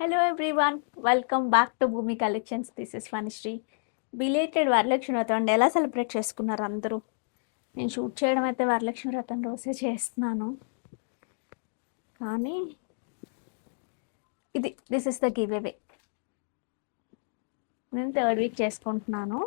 Hello everyone, welcome back to Bhumi Collections. This is Vanishri. Belated Varalakshmi వ్రతం అండి ఎలా celebrate చేసుకున్నారు అందరూ? నేను షూట్ చేయడం అయితే వరలక్ష్మి వ్రతం రోజే చేస్తున్నాను, కానీ this is the give away. నేను థర్డ్ వీక్ చేసుకుంటున్నాను,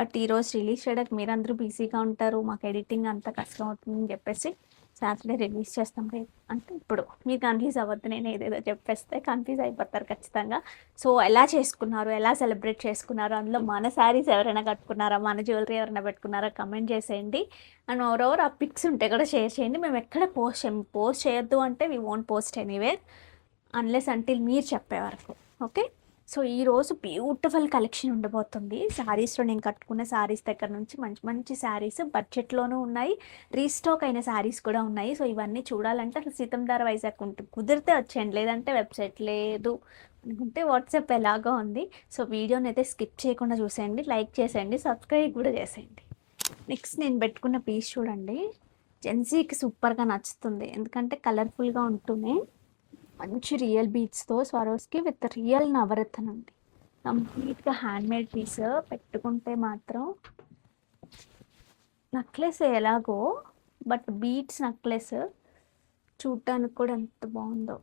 బట్ ఈరోజు రిలీజ్ చేయడానికి మీరందరూ బిజీగా ఉంటారు, మాకు ఎడిటింగ్ అంత కష్టం అవుతుందని చెప్పేసి సాటర్డే రిలీజ్ చేస్తాం. రేపు అంటే ఇప్పుడు మీరు కన్ఫ్యూజ్ అవ్వద్దు, నేను ఏదేదో చెప్పేస్తే కన్ఫ్యూజ్ అయిపోతారు ఖచ్చితంగా. సో ఎలా చేసుకున్నారు, ఎలా సెలబ్రేట్ చేసుకున్నారు, అందులో మన శారీస్ ఎవరైనా కట్టుకున్నారా, మన జ్యువెలరీ ఎవరైనా పెట్టుకున్నారా కమెంట్ చేసేయండి. అండ్ ఓవర్ ఆ పిక్స్ ఉంటే కూడా షేర్ చేయండి. మేము ఎక్కడ పోస్ట్ చేయొద్దు అంటే we won't post anywhere unless until మీరు చెప్పే వరకు. ఓకే, సో ఈరోజు బ్యూటిఫుల్ కలెక్షన్ ఉండబోతుంది. శారీస్లో నేను కట్టుకున్న శారీస్ దగ్గర నుంచి మంచి మంచి శారీస్ బడ్జెట్లోనూ ఉన్నాయి, రీస్టాక్ అయిన శారీస్ కూడా ఉన్నాయి. సో ఇవన్నీ చూడాలంటే అసలు సీతంధార వైజాగ్ ఉంటుంది, కుదిరితే వచ్చేయండి, లేదంటే వెబ్సైట్ లేదు అనుకుంటే వాట్సాప్ ఎలాగో ఉంది. సో వీడియోని అయితే స్కిప్ చేయకుండా చూసేయండి, లైక్ చేసేయండి, సబ్స్క్రైబ్ కూడా చేసేయండి. నెక్స్ట్ నేను పెట్టుకున్న పీస్ చూడండి, జెన్సీకి సూపర్గా నచ్చుతుంది, ఎందుకంటే కలర్ఫుల్గా ఉంటూనే మంచి రియల్ బీడ్స్తో స్వరోస్కి విత్ రియల్ నవరత్న అండి. కంప్లీట్గా హ్యాండ్మేడ్ పీస్ పెట్టుకుంటే మాత్రం నెక్లెస్ ఎలాగో, బట్ బీడ్స్ నెక్లెస్ చూడటానికి కూడా ఎంత బాగుందో.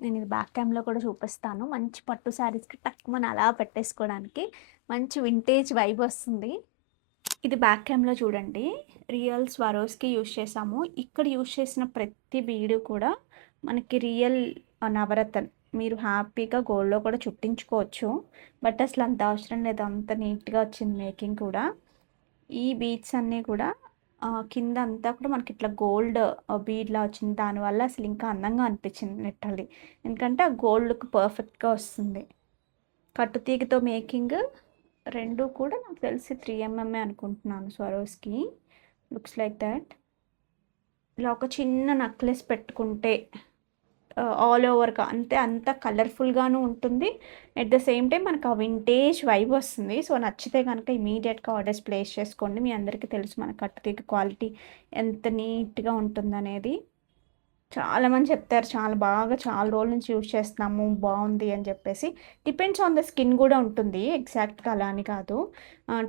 నేను ఇది బ్యాక్ క్యామ్లో కూడా చూపిస్తాను. మంచి పట్టు శారీస్కి టక్మని అలా పెట్టేసుకోవడానికి మంచి వింటేజ్ వైబ్ వస్తుంది. ఇది బ్యాక్ క్యామ్లో చూడండి, రియల్ స్వరోస్కి యూజ్ చేసాము. ఇక్కడ యూజ్ చేసిన ప్రతి బీడు కూడా మనకి రియల్ నవరత్న. మీరు హ్యాపీగా గోల్డ్లో కూడా చుట్టించుకోవచ్చు, బట్ అసలు అంత అవసరం లేదు, అంత నీట్గా వచ్చింది మేకింగ్ కూడా. ఈ బీడ్స్ అన్నీ కూడా కింద అంతా కూడా మనకి ఇట్లా గోల్డ్ బీడ్లా వచ్చింది, దానివల్ల అసలు ఇంకా అందంగా అనిపించింది నెట్టది, ఎందుకంటే ఆ గోల్డ్కి పర్ఫెక్ట్గా వస్తుంది. కట్టుతీగతో మేకింగ్ రెండు కూడా నాకు తెలిసి 3mm అనుకుంటున్నాను స్వరోస్కి. Looks like that. ఇలా ఒక చిన్న నెక్లెస్ పెట్టుకుంటే ఆల్ ఓవర్గా అంత కలర్ఫుల్గాను ఉంటుంది, ఎట్ ద సేమ్ టైం మనకు ఆ వింటేజ్ వైబ్ వస్తుంది. సో నచ్చితే కనుక ఇమీడియట్గా ఆర్డర్స్ ప్లేస్ చేసుకోండి. మీ అందరికీ తెలుసు మన కట్టుతీగ క్వాలిటీ ఎంత నీట్గా ఉంటుందనేది. చాలామంది చెప్తారు చాలా బాగా, చాలా రోజుల నుంచి యూజ్ చేస్తున్నాము బాగుంది అని చెప్పేసి. డిపెండ్స్ ఆన్ ద స్కిన్ కూడా ఉంటుంది, ఎగ్జాక్ట్గా అలా అని కాదు.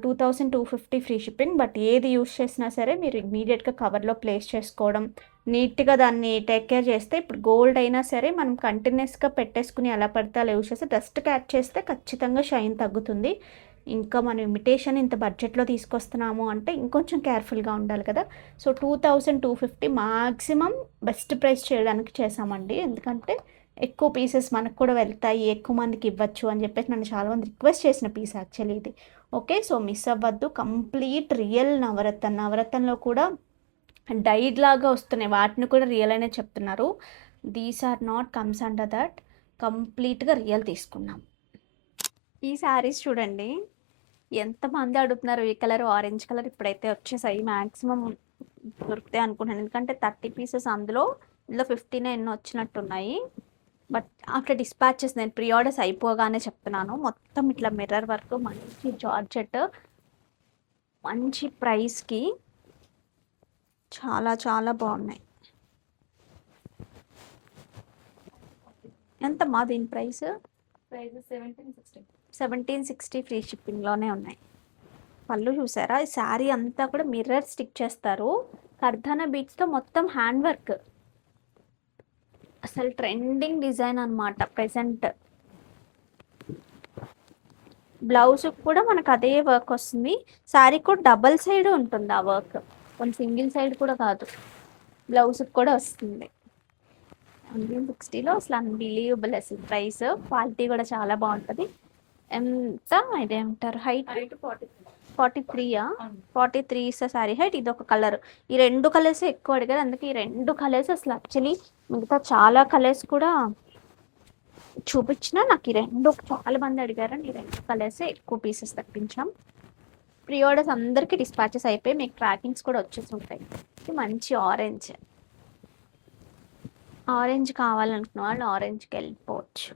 2250 ఫ్రీ షిప్పింగ్, బట్ ఏది యూజ్ చేసినా సరే మీరు ఇమీడియట్గా కవర్లో ప్లేస్ చేసుకోవడం, నీట్గా దాన్ని టేక్ కేర్ చేస్తే, ఇప్పుడు గోల్డ్ అయినా సరే మనం కంటిన్యూస్గా పెట్టేసుకుని ఎలా పడితే అలా యూజ్ చేస్తే డస్ట్ క్యాచ్ చేస్తే ఖచ్చితంగా షైన్ తగ్గుతుంది. ఇంకా మనం ఇమిటేషన్ ఇంత బడ్జెట్లో తీసుకొస్తున్నాము అంటే ఇంకొంచెం కేర్ఫుల్గా ఉండాలి కదా. సో 2250 మ్యాక్సిమం బెస్ట్ ప్రైస్ చేయడానికి చేసామండి, ఎందుకంటే ఎక్కువ పీసెస్ మనకు కూడా వెళ్తాయి, ఎక్కువ మందికి ఇవ్వచ్చు అని చెప్పేసి నన్ను చాలామంది రిక్వెస్ట్ చేసిన పీస్ యాక్చువల్లీ ఇది. ఓకే, సో మిస్ అవ్వద్దు. కంప్లీట్ రియల్ నవరత్నంలో కూడా డైడ్ లాగా వస్తున్నాయి, వాటిని కూడా రియల్ అనే చెప్తున్నారు. These are not comes under that, కంప్లీట్గా రియల్ తీసుకున్నాం. ఈ శారీస్ చూడండి, ఎంతమంది అడుగుతున్నారు ఈ కలర్, ఆరెంజ్ కలర్ ఇప్పుడైతే వచ్చేసాయి. మ్యాక్సిమం దొరుకుతాయి అనుకుంటున్నాను, ఎందుకంటే 30 పీసెస్, ఇందులో 15 ఎన్నో వచ్చినట్టున్నాయి. బట్ ఆఫ్టర్ డిస్పాచెస్ నేను ప్రీ ఆర్డర్స్ అయిపోగానే చెప్తున్నాను, మొత్తం ఇట్లా మిర్రర్ వర్క్, మంచి జార్జెట్, మంచి ప్రైస్కి చాలా చాలా బాగున్నాయి. ఎంతమ్మా దీని ప్రైస్? 1760 ఫ్రీ షిప్పింగ్లోనే ఉన్నాయి. పళ్ళు చూసారా, ఈ శారీ అంతా కూడా మిర్రర్ స్టిక్ చేస్తారు, కర్దానా బీట్స్తో మొత్తం హ్యాండ్ వర్క్, అసలు ట్రెండింగ్ డిజైన్ అనమాట ప్రెసెంట్. బ్లౌజ్ కూడా మనకు అదే వర్క్ వస్తుంది, శారీ కూడా డబల్ సైడ్ ఉంటుంది ఆ వర్క్, కొన్ని సింగిల్ సైడ్ కూడా కాదు, బ్లౌజ్కి కూడా వస్తుంది. 160లో అసలు అన్బిలీవబుల్, అసలు ప్రైస్ క్వాలిటీ కూడా చాలా బాగుంటుంది. ఎంత ఇదేమంటారు హైట్? 43యా? 43 is sari height. ఇది ఒక కలర్, ఈ రెండు కలర్స్ ఎక్కువ అడిగారు, అందుకే ఈ రెండు కలర్స్ అసలు యాక్చువల్లీ మిగతా చాలా కలర్స్ కూడా చూపించిన, నాకు ఈ రెండు చాలా మంది అడిగారని ఈ రెండు కలర్స్ ఎక్కువ పీసెస్ తెప్పించాం. ప్రీ ఆర్డర్స్ అందరికీ డిస్పాచెస్ అయిపోయి, మీకు ట్రాకింగ్స్ కూడా వచ్చేసి ఉంటాయి. ఇది మంచి ఆరెంజ్, ఆరెంజ్ కావాలనుకున్న వాళ్ళు ఆరెంజ్కి వెళ్ళిపోవచ్చు.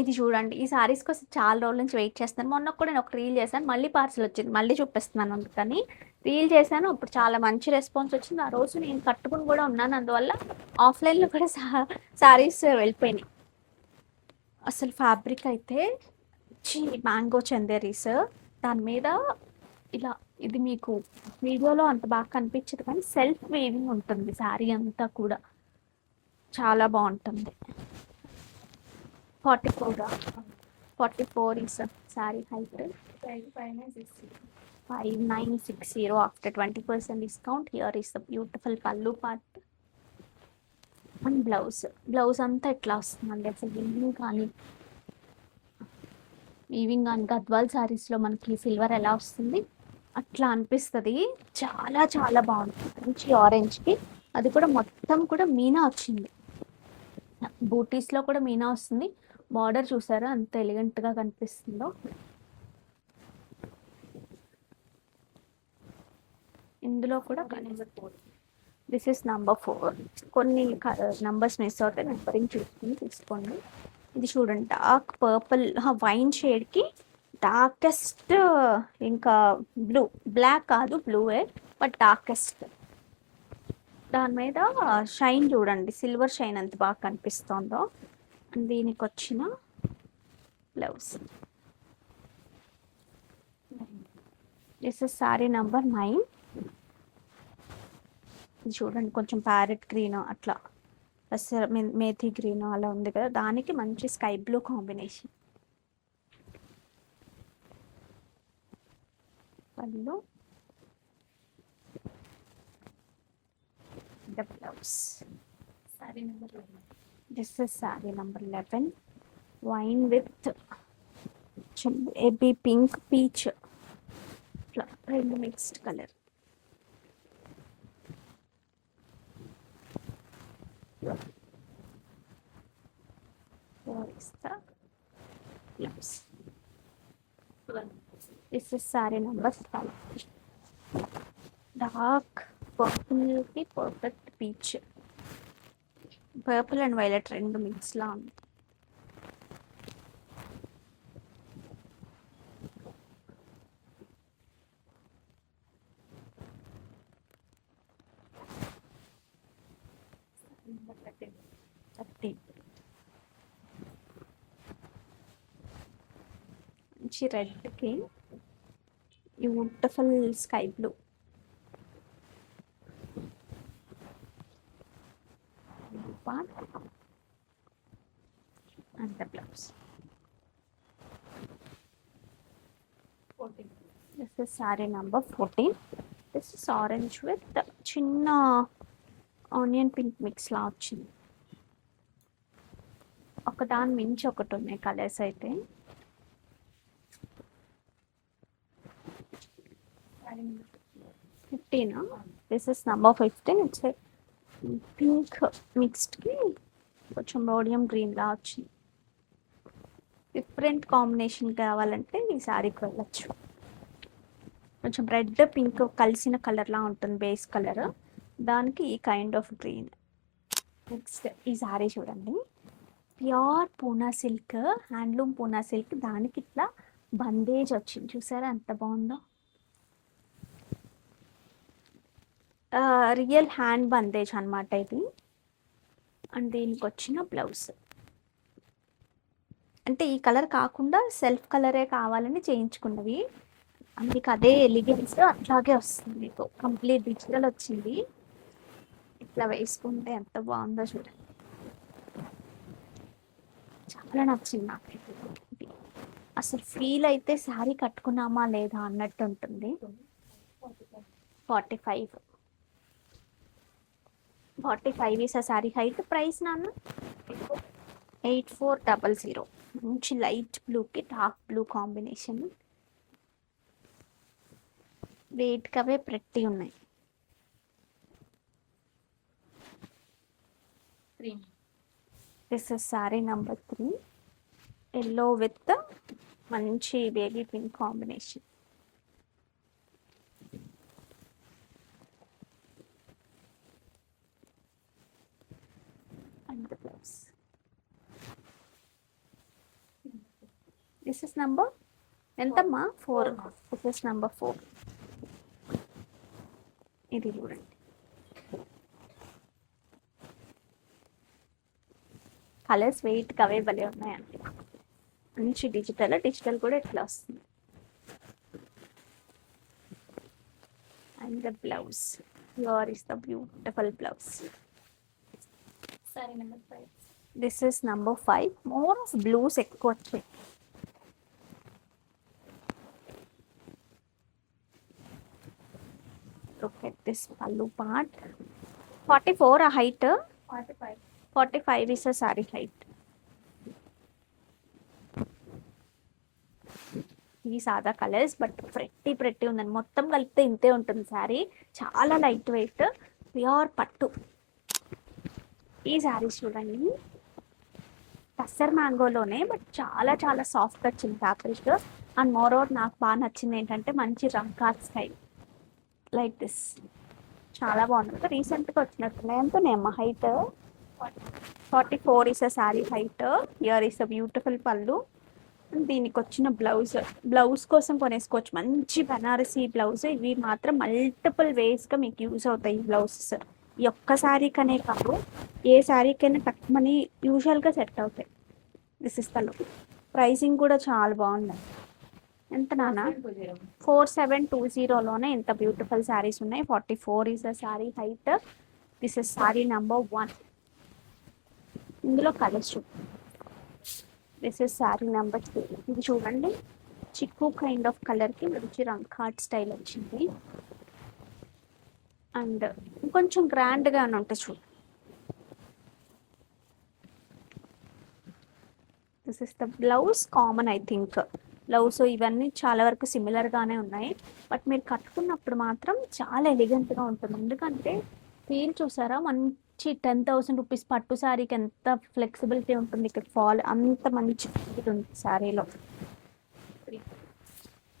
ఇది చూడండి, ఈ సారీస్ కోసం చాలా రోజుల నుంచి వెయిట్ చేస్తాను. మొన్న కూడా నేను ఒక రీల్ చేశాను, మళ్ళీ పార్సల్ వచ్చింది, మళ్ళీ చూపిస్తున్నాను అందుకని. రీల్ చేశాను. అప్పుడు చాలా మంచి రెస్పాన్స్ వచ్చింది. ఆ రోజు నేను కట్టుకుని కూడా ఉన్నాను. అందువల్ల ఆఫ్లైన్‌లో కూడా శారీస్ వెళ్ళిపోయినాయి. అసలు ఫ్యాబ్రిక్ అయితే మ్యాంగో చందేరీస్. దాని మీద ఇలా ఇది మీకు వీడియోలో అంత బాగా కనిపించదు కానీ సెల్ఫ్ వీవింగ్ ఉంటుంది శారీ అంతా కూడా. చాలా బాగుంటుంది. 44 44 is saree height. 5960 after 20% discount. Here is the beautiful pallu part and blouse అంతా ఎట్లా వస్తుందండి అసలు వీవింగ్ కానీ గద్వాల్ శారీస్లో మనకి సిల్వర్ ఎలా వస్తుంది అట్లా అనిపిస్తుంది. చాలా చాలా బాగుంటుంది. మంచి ఆరెంజ్కి అది కూడా మొత్తం కూడా మీనా వచ్చింది. బూటీస్లో కూడా మీనా వస్తుంది. బార్డర్ చూసారా అంత ఎలిగెంట్గా కనిపిస్తుందో. ఇందులో కూడా దిస్ ఇస్ నంబర్ 4. కొన్ని నంబర్స్ మిస్ అవుతాయి, నెంబరింగ్ చూసుకుని తీసుకోండి. ఇది చూడండి డార్క్ పర్పుల్ వైన్ షేడ్కి డార్కెస్ట్ ఇంకా బ్లాక్ కాదు బ్లూవే బట్ డార్కెస్ట్. దాని మీద షైన్ చూడండి, సిల్వర్ షైన్ ఎంత బాగా కనిపిస్తుందో. దీనికి వచ్చిన blouse. This is sorry number 9. చూడండి కొంచెం ప్యారెట్ గ్రీన్ అట్లా మేథీ గ్రీన్ అలా ఉంది కదా, దానికి మంచి స్కై బ్లూ కాంబినేషన్. పళ్ళు the blouse. Saree number 11. This is saree number 11. Wine with AB pink peach. రెండు mixed color. Here is the blouse. This is saree number 12. Dark purple కి perfect peach. Purple and violet రెండు మిక్స్లా ఉంది. మంచి రెడ్కి beautiful sky blue. And the blouse. 14. This is saree number 14. This is orange with chinna onion pink mix la వచ్చింది. ఒక దాని మించి ఒకటి ఉన్నాయి కలర్స్ అయితే. This is number 15. It's a pink మిక్స్డ్కి కొంచెం రోడియం గ్రీన్ లా వచ్చింది. డిఫరెంట్ కాంబినేషన్ కావాలంటే ఈ శారీకి వెళ్ళచ్చు. కొంచెం రెడ్ పింక్ కలిసిన కలర్లా ఉంటుంది బేస్ కలర్, దానికి ఈ కైండ్ ఆఫ్ గ్రీన్. నెక్స్ట్ ఈ శారీ చూడండి, pure Poona silk, handloom Poona silk. దానికి ఇట్లా బందేజ్ వచ్చింది చూసారా ఎంత బాగుందో. రియల్ హ్యాండ్ బందేజ్ అనమాట ఇది. అండ్ దీనికి వచ్చిన బ్లౌజ్ అంటే ఈ కలర్ కాకుండా సెల్ఫ్ కలరే కావాలని చేయించుకున్నవి. అందుకు అదే ఎలిగెన్స్ అట్లాగే వస్తుంది. మీకు కంప్లీట్ డిజిటల్ వచ్చింది. ఇట్లా వేసుకుంటే ఎంత బాగుందో చూడండి. చాలా నచ్చింది నాకైతే. అసలు ఫీల్ అయితే శారీ కట్టుకున్నామా లేదా అన్నట్టు ఉంటుంది. 45 is a saree height. Price నాన్న 8400. మంచి లైట్ బ్లూకి డార్క్ బ్లూ కాంబినేషన్. వెయిట్కి అవే ప్రతి ఉన్నాయి. This is saree number 3. Yellow with మంచి baby pink combination. And the blouse. This is number ఎంతమ్మా 4. This is number 4. ఇది చూడండి, కలర్స్ వెయిట్ అవే భలే ఉన్నాయండి. మంచి డిజిటల్ కూడా ఇట్లా వస్తుంది. And the blouse, here is the beautiful blouse. Sorry number 5. This is number 5. More of blues ఎక్కువ వచ్చాయి. లుక్ ఎట్ దిస్ పల్లు పార్ట్. 44 ఆ height. 45. 45 is a saree height. ఇవి సాదా కలర్స్, బట్ pretty ఉందండి. మొత్తం కలిపితే ఇంతే ఉంటుంది శారీ. చాలా లైట్ వెయిట్, ప్యూర్ పట్టు. ఈ శారీస్ చూడండి, టస్సర్ మ్యాంగోలోనే, బట్ చాలా చాలా సాఫ్ట్ వచ్చింది ఫ్యాబ్రిక్. అండ్ మోర్ ఓవర్ నాకు బాగా నచ్చింది ఏంటంటే మంచి రంకాట్ స్టైల్ లైక్ దిస్. చాలా బాగుంది. రీసెంట్గా వచ్చినట్టున్నాయి. ఎంతనే అమ్మ height? 44 is a saree height. Here is a beautiful pallu. దీనికి వచ్చిన బ్లౌజ్ కోసం కొనేసుకోవచ్చు. మంచి బనారసీ బ్లౌజ్. ఇవి మాత్రం మల్టిపుల్ వేస్గా మీకు యూజ్ అవుతాయి ఈ బ్లౌజెస్. ఈ ఒక్క శారీకనే కాదు, ఏ శారీకైనా తక్కువని యూజువల్గా సెట్ అవుతాయి. This is the look. Pricing కూడా చాలా బాగుంది. ఎంత నాన్న? 4720లోనే ఇంత బ్యూటిఫుల్ శారీస్ ఉన్నాయి. 44 is a saree height. This is saree number 1. ఇందులో కలర్స్ చూడండి. This is saree number 2. ఇది చూడండి, చిక్కు కైండ్ ఆఫ్ కలర్కి మంచి రంకాట్ స్టైల్ వచ్చింది. అండ్ కొంచెం గ్రాండ్గా అని ఉంటుంది చూడండి. This is the blouse. Common I think blouse ఇవన్నీ చాలా వరకు సిమిలర్గానే ఉన్నాయి, బట్ మీరు కట్టుకున్నప్పుడు మాత్రం చాలా ఎలిగెంట్గా ఉంటుంది. ఎందుకంటే ఫీల్ చూసారా, మంచి 10,000 రూపీస్ పట్టు శారీకి ఎంత ఫ్లెక్సిబిలిటీ ఉంటుంది. ఇక్కడ ఫాల్ అంత మంచి ఫీల్ ఉంది శారీలో.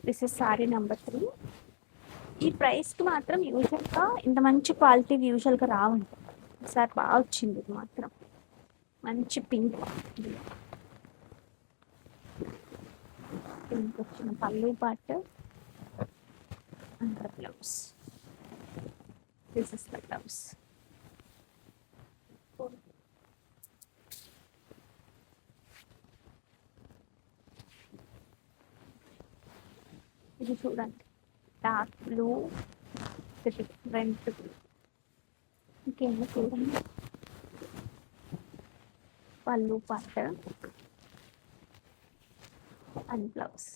This is saree number 3. ఈ ప్రైస్కి మాత్రం యూజువల్గా ఇంత మంచి క్వాలిటీ యూజువల్గా రావండి. సార్ బాగా వచ్చింది. ఇది మాత్రం మంచి పింక్ వచ్చిన పళ్ళు part and blouse. This is the blouse. ఇది చూడండి, డార్క్ బ్లూ డిఫరెంట్. ఇంకేమో చూడండి, పళ్ళు part and blouse.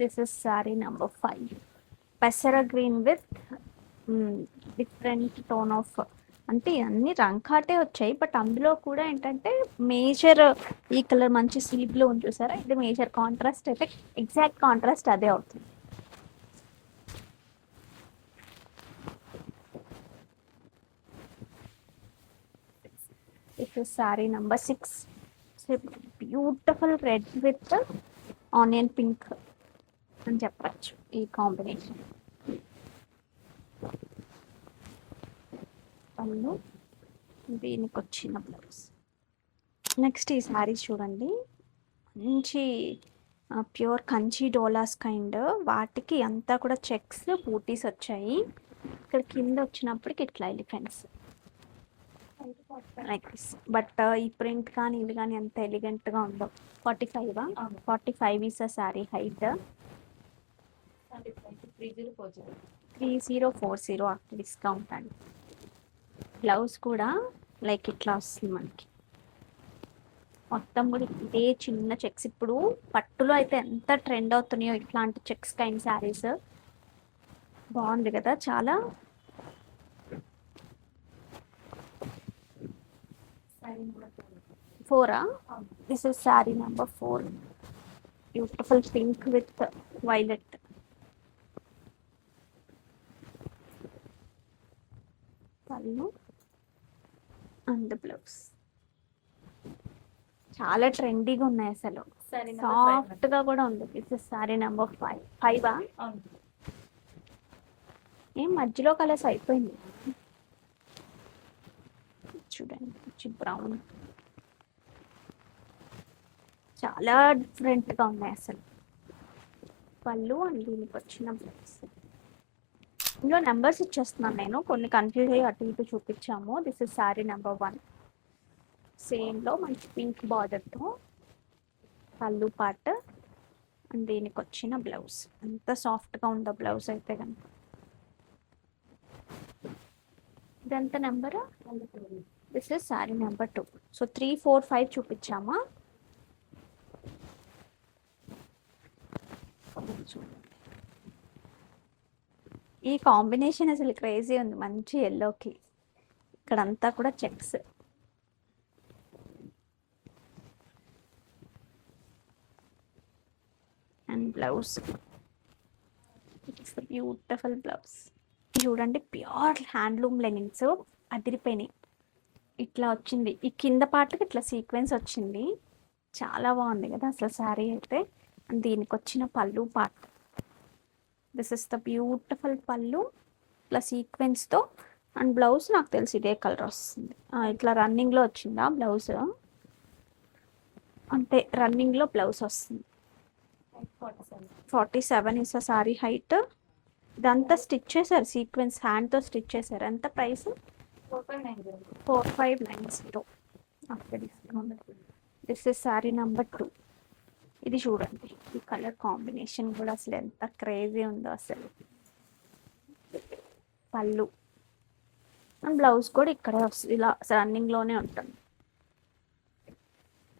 This is saree number 5. పెసర green with different tone of, అంటే అన్ని రంకాటే వచ్చాయి, బట్ అందులో కూడా ఏంటంటే మేజర్ ఈ కలర్ మంచి సీ బ్లూ ఉంది చూసారా, ఇది మేజర్ కాంట్రాస్ట్ అయితే ఎగ్జాక్ట్ కాంట్రాస్ట్ అదే అవుతుంది. This is saree number 6. So beautiful red with onion pink అని చెప్పచ్చు ఈ కాంబినేషన్. పళ్ళు, దీనికి వచ్చిన బ్లౌజ్. నెక్స్ట్ ఈ శారీస్ చూడండి, మంచి ప్యూర్ కంచి డోలాస్ కైండ్. వాటికి అంతా కూడా చెక్స్ బూటీస్ వచ్చాయి. ఇక్కడ కింద వచ్చినప్పటికి ఇట్లా ఎలిఫెంట్స్ లైక్ దిస్. బట్ ఈ ప్రింట్ కానీ ఇది కానీ ఎంత ఎలిగెంట్గా ఉందో. 45 45 is a sari height. 3040 after discount అండి. బ్లౌజ్ కూడా లైక్ ఇట్లా వస్తుంది మనకి. మొత్తం కూడా ఇదే చిన్న చెక్స్. ఇప్పుడు పట్టులో అయితే ఎంత ట్రెండ్ అవుతున్నాయో ఇట్లాంటి చెక్స్ కైండ్ శారీస్. బాగుంది కదా చాలా. ఫోరా? This is saree number 4. Beautiful pink with violet. Pallu and blouse. చాలా ట్రెండీగా ఉన్నాయి అసలు, సాఫ్ట్ గా కూడా ఉంది. This is saree number 5. 5 ఏం మధ్యలో కలర్స్ అయిపోయింది చూడండి. బ్రౌన్ చాలా డిఫరెంట్గా ఉన్నాయి అసలు. పళ్ళు అండ్ దీనికి వచ్చిన బ్లౌజ్. ఇందులో నెంబర్స్ ఇచ్చేస్తున్నాను నేను, కొన్ని కన్ఫ్యూజ్ అయ్యి అటు ఇటు చూపించాము. This is saree number 1. సేమ్లో మంచి పింక్ బార్డర్తో పళ్ళు పార్ట్ అండ్ దీనికి వచ్చిన బ్లౌజ్. ఎంత సాఫ్ట్గా ఉందో బ్లౌజ్ అయితే కనుక. ఇదంతా number. This is saree number 2. So 3, 4, 5 చూపించామా. ఈ కాంబినేషన్ అసలు క్రేజీ ఉంది, మంచి ఎల్లోకి. ఇక్కడంతా కూడా checks. And blouse, it's beautiful blouse. చూడండి, ప్యూర్ హ్యాండ్లూమ్ లెనిన్స్ అదిరిపోయినాయి. ఇట్లా వచ్చింది, ఈ కింద పార్ట్కి ఇట్లా సీక్వెన్స్ వచ్చింది, చాలా బాగుంది కదా అసలు శారీ అయితే. అండ్ దీనికి వచ్చిన పళ్ళు part, this is the beautiful పళ్ళు ప్లస్ సీక్వెన్స్తో. అండ్ బ్లౌజ్ నాకు తెలిసి ఇదే కలర్ వస్తుంది. ఇట్లా రన్నింగ్లో వచ్చిందా బ్లౌజ్, అంటే రన్నింగ్లో బ్లౌజ్ వస్తుంది. 47 ఇస్ సారీ హైట్. ఇదంతా స్టిచ్ చేశారు, సీక్వెన్స్ హ్యాండ్తో స్టిచ్ చేశారు. ఎంత price? 4590. After discount. This is saree number 2. ఇది చూడండి, ఈ కలర్ కాంబినేషన్ కూడా అసలు ఎంత క్రేజీ ఉందో అసలు. పళ్ళు అండ్ బ్లౌజ్ కూడా ఇక్కడే వస్తుంది, ఇలా రన్నింగ్లోనే ఉంటుంది.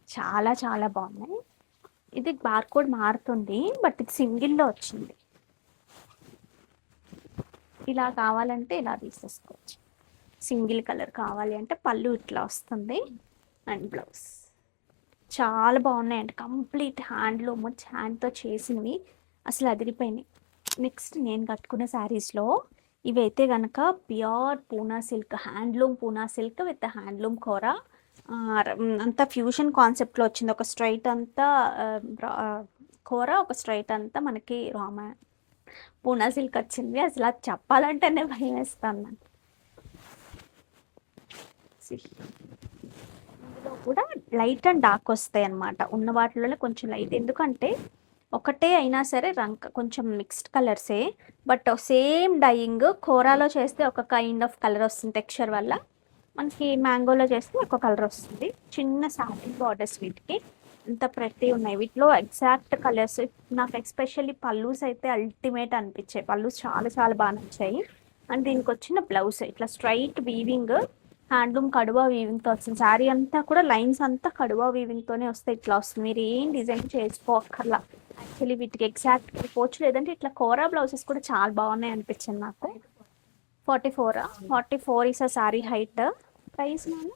చాలా చాలా బాగున్నాయి. ఇది బార్కోడ్ మారుతుంది, బట్ ఇది సింగిల్లో వచ్చింది. ఇలా కావాలంటే ఇలా తీసేసుకోవచ్చు. సింగిల్ కలర్ కావాలి అంటే పళ్ళు ఇట్లా వస్తుంది అండ్ బ్లౌజ్. చాలా బాగున్నాయండి, కంప్లీట్ హ్యాండ్లూమ్, హ్యాండ్తో చేసినవి, అసలు అదిరిపోయినాయి. నెక్స్ట్ నేను కట్టుకున్న శారీస్లో ఇవైతే కనుక pure Poona silk, handloom Poona silk with handloom kora. అంతా ఫ్యూషన్ కాన్సెప్ట్లో వచ్చింది. ఒక స్ట్రైట్ అంతా కోరా, ఒక స్ట్రైట్ అంతా మనకి పూనా సిల్క్ వచ్చింది. అసలు అది చెప్పాలంటేనే భయం వేస్తాను నాకు. ఇందులో కూడా లైట్ అండ్ డార్క్ వస్తాయి అన్నమాట, ఉన్న వాటిలోనే కొంచెం లైట్. ఎందుకంటే ఒకటే అయినా సరే రంగ్ కొంచెం మిక్స్డ్ కలర్సే, బట్ సేమ్ డైయింగ్ కోరాలో చేస్తే ఒక కైండ్ ఆఫ్ కలర్ వస్తుంది టెక్స్చర్ వల్ల, మనకి మ్యాంగోలో చేస్తే ఒక కలర్ వస్తుంది. చిన్న సాటిన్ బార్డర్స్ వీటికి, ఎంత ప్రతి ఉన్నాయి. వీటిలో ఎగ్జాక్ట్ కలర్స్ నాకు ఎస్పెషల్లీ పల్లూస్ అయితే అల్టిమేట్ అనిపించాయి. పల్లూస్ చాలా చాలా బాగా నచ్చాయి. అండ్ దీనికి వచ్చిన బ్లౌజ్ ఇట్లా స్ట్రైట్ వీవింగ్, హ్యాండ్లూమ్ కడువా వీవింగ్తో వస్తుంది. శారీ అంతా కూడా లైన్స్ అంతా కడువా వీవింగ్తోనే వస్తాయి. ఇట్లా వస్తుంది, మీరు ఏం డిజైన్ చేసుకోక్కర్లా. యాక్చువల్లీ వీటికి ఎగ్జాక్ట్ పోవచ్చు, లేదంటే ఇట్లా కోరా బ్లౌజెస్ కూడా చాలా బాగున్నాయి అనిపించింది నాకు. 44 is a saree height. Price నేను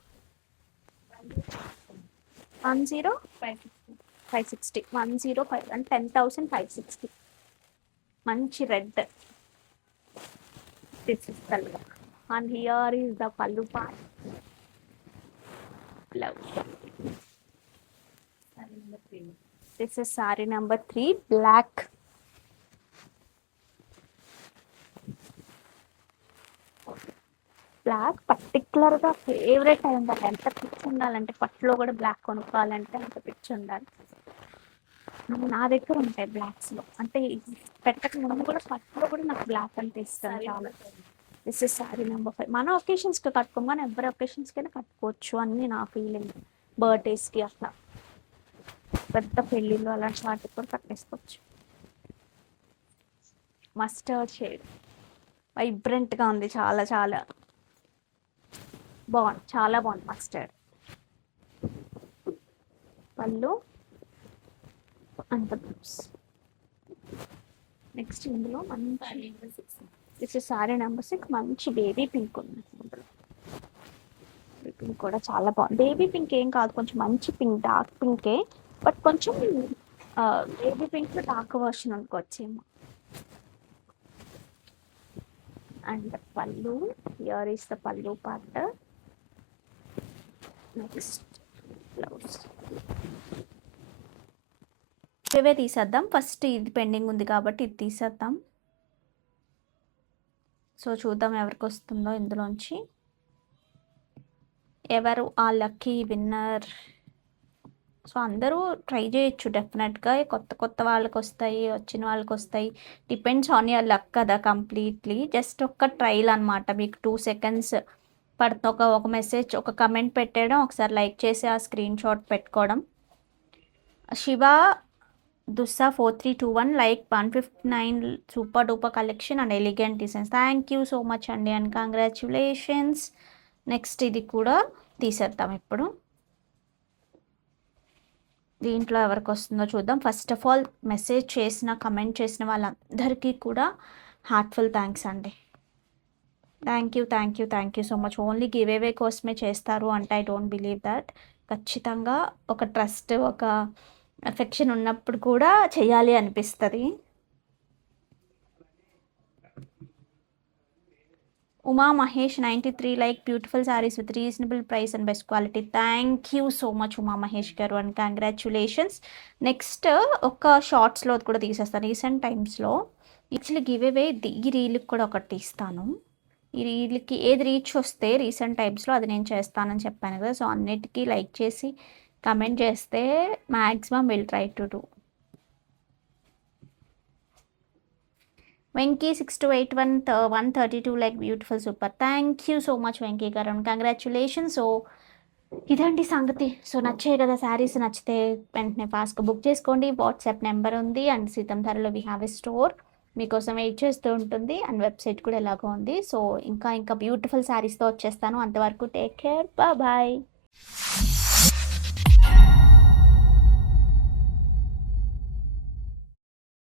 10560, 105 అంటే 10,560. మంచి red. This is colour and here is the pallu part. Blouse. This is saree number 3, black. Black పర్టికులర్గా ఫేవరెట్ అయి ఉండాలి. ఎంత పిచ్చి ఉండాలంటే పట్టులో కూడా బ్లాక్ కొనుక్కోవాలంటే అంత పిచ్చి ఉండాలి. నా దగ్గర ఉంటాయి బ్లాక్స్లో, అంటే పెట్టక ముందు కూడా పట్టులో కూడా నాకు బ్లాక్ అంటే ఇష్టం చాలా. This is saree number 5. మన ఒకేషన్స్కి కట్టుకోం, కానీ ఎవరి ఒకేషన్స్కైనా కట్టుకోవచ్చు అని నా ఫీలింగ్. బర్త్డేస్కి అట్లా, పెద్ద పెళ్ళిళ్ళు అలాంటి వాటికి కూడా కట్టేసుకోవచ్చు. మస్టర్డ్ షేడ్ వైబ్రెంట్గా ఉంది, చాలా చాలా బాగుంది, చాలా బాగుంది. మస్టర్డ్ పళ్ళు అంత బ్లౌజ్. నెక్స్ట్ ఇందులో మంచి, దిస్ ఇస్ సారీ నెంబర్ 6, మంచి బేబీ పింక్ ఉంది. పింక్ కూడా చాలా బాగుంది. బేబీ పింక్ ఏం కాదు, కొంచెం మంచి పింక్, డార్క్ పింకే, బట్ కొంచెం బేబీ పింక్ డార్క్ వర్షన్ అనుకోవచ్చేమో. అండ్ పళ్ళు, హియర్ ఈస్ ద పళ్ళు పార్ట్. Next blouse. ఇవే తీసేద్దాం ఫస్ట్, ఇది పెండింగ్ ఉంది కాబట్టి ఇది తీసేద్దాం. సో చూద్దాం ఎవరికి వస్తుందో ఇందులోంచి. ఎవరు ఆ లక్కీ విన్నర్ సో అందరూ ట్రై చేయొచ్చు డెఫినెట్గా. కొత్త కొత్త వాళ్ళకి వస్తాయి, వచ్చిన వాళ్ళకి వస్తాయి. డిపెండ్స్ ఆన్ యువర్ లక్ కదా కంప్లీట్లీ. జస్ట్ ఒక్క ట్రైల్ అనమాట. మీకు 2 సెకండ్స్ పడుతుంది. ఒక మెసేజ్, ఒక కమెంట్ పెట్టేయడం, ఒకసారి లైక్ చేసి ఆ స్క్రీన్ షాట్ పెట్టుకోవడం. Shiva Dussa 4321 like 159 super duper collection and elegant designs. Thank you so much అండి అండ్ కంగ్రాచ్యులేషన్స్. నెక్స్ట్ ఇది కూడా తీసేద్దాం ఇప్పుడు. దీంట్లో ఎవరికి వస్తుందో చూద్దాం. ఫస్ట్ ఆఫ్ ఆల్ మెసేజ్ చేసిన, కమెంట్ చేసిన వాళ్ళందరికీ కూడా హార్ట్ఫుల్ థ్యాంక్స్ అండి. Thank you so much. Only give away కోసమే చేస్తారు అంటే ఐ డోంట్ బిలీవ్ దట్. ఖచ్చితంగా ఒక ట్రస్ట్, ఒక అఫెక్షన్ ఉన్నప్పుడు కూడా చేయాలి అనిపిస్తుంది. Uma Mahesh 93 like beautiful saris with reasonable price and best quality. Thank you so much Uma Mahesh గారు అండ్ కంగ్రాచ్యులేషన్స్. నెక్స్ట్ ఒక షార్ట్స్లో కూడా తీసేస్తాను రీసెంట్ టైమ్స్లో. యాక్చువల్లీ గివ్ అవే ఈ రీల్కి కూడా ఒకటి ఇస్తాను. ఈ రీల్కి ఏది రీచ్ వస్తే రీసెంట్ టైమ్స్లో అది నేను చేస్తానని చెప్పాను కదా. సో అన్నిటికీ లైక్ చేసి కమెంట్ చేస్తే maximum will try to do. Venky 6281 132 like beautiful super. Thank you so much Venky గారు అండ్ కంగ్రాచ్యులేషన్. సో ఇదండి సంగతి. సో నచ్చాయి కదా శారీస్. నచ్చితే వెంటనే ఫాస్ట్గా బుక్ చేసుకోండి. వాట్సాప్ నెంబర్ ఉంది అండ్ సీతం ధరలో వీ హ్యావ్ ఎ స్టోర్ మీకోసం వెయిట్ చేస్తూ ఉంటుంది అండ్ వెబ్సైట్ కూడా ఎలాగో ఉంది. సో ఇంకా బ్యూటిఫుల్ శారీస్తో వచ్చేస్తాను. అంతవరకు టేక్ కేర్, బాయ్.